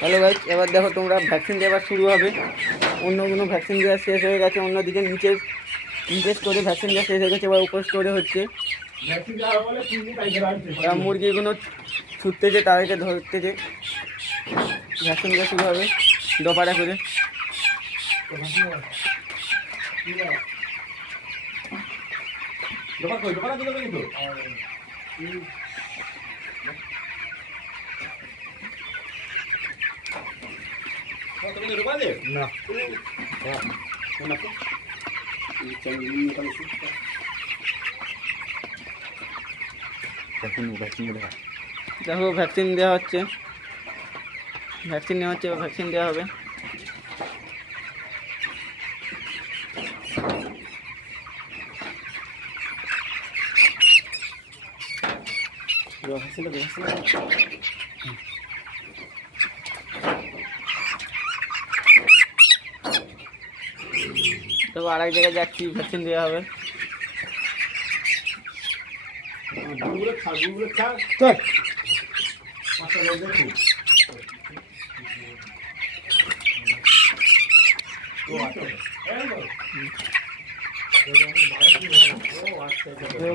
Hello guys, এবার দেখো তোমরা ভ্যাকসিন দেওয়া শুরু হবে। অন্য কোনো ভ্যাকসিন দেওয়া শেষ হয়ে গেছে, অন্যদিকে নিচে স্টোরে ভ্যাকসিন দেওয়া শেষ হয়ে গেছে, এবার উপর স্টোরে হচ্ছে। মুরগিগুলো ছুটতেছে, তাদেরকে ধরতেছে। ভ্যাকসিন দেওয়া শুরু হবে দপাড়া করে। দেখো ভ্যাকসিন দেওয়া হচ্ছে, ভ্যাকসিন নেওয়া হচ্ছে, ভ্যাকসিন দেওয়া হবে। তো আরেক জায়গায় যাচ্ছি, ভ্যাকসিন দেওয়া হবে।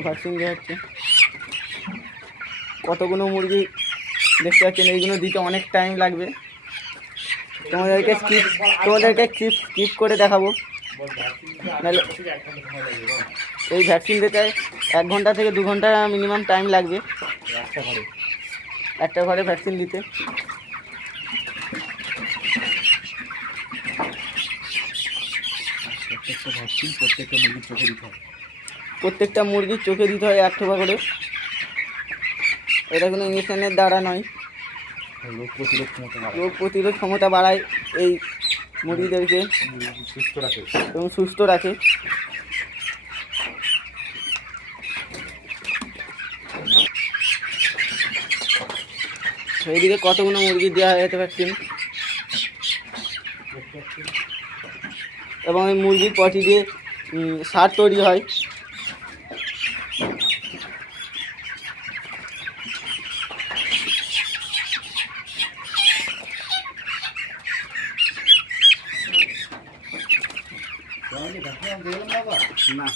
ভ্যাকসিন দেওয়া হচ্ছে। কতগুলো মুরগি দেখতে পাচ্ছেন, এইগুলো দিতে অনেক টাইম লাগবে। তোমাদেরকে স্কিপ করে দেখাবো। এই ভ্যাকসিন দিতে 1 ঘন্টা থেকে 2 ঘন্টা মিনিমাম টাইম লাগবে একটা ঘরে ভ্যাকসিন দিতে। প্রত্যেকটা মুরগির চোখে দিতে হয় 1 টোপা করে। এটা কোনো ইঞ্জেকশনের দ্বারা নয়, রোগ প্রতিরোধ ক্ষমতা বাড়ায় এই মুরগিদেরকে এবং সুস্থ রাখে। সেইদিকে কতগুলো মুরগি দেওয়া হয়েছে ভ্যাকসিন, এবং এই মুরগির পটি দিয়ে সার তৈরি হয়। না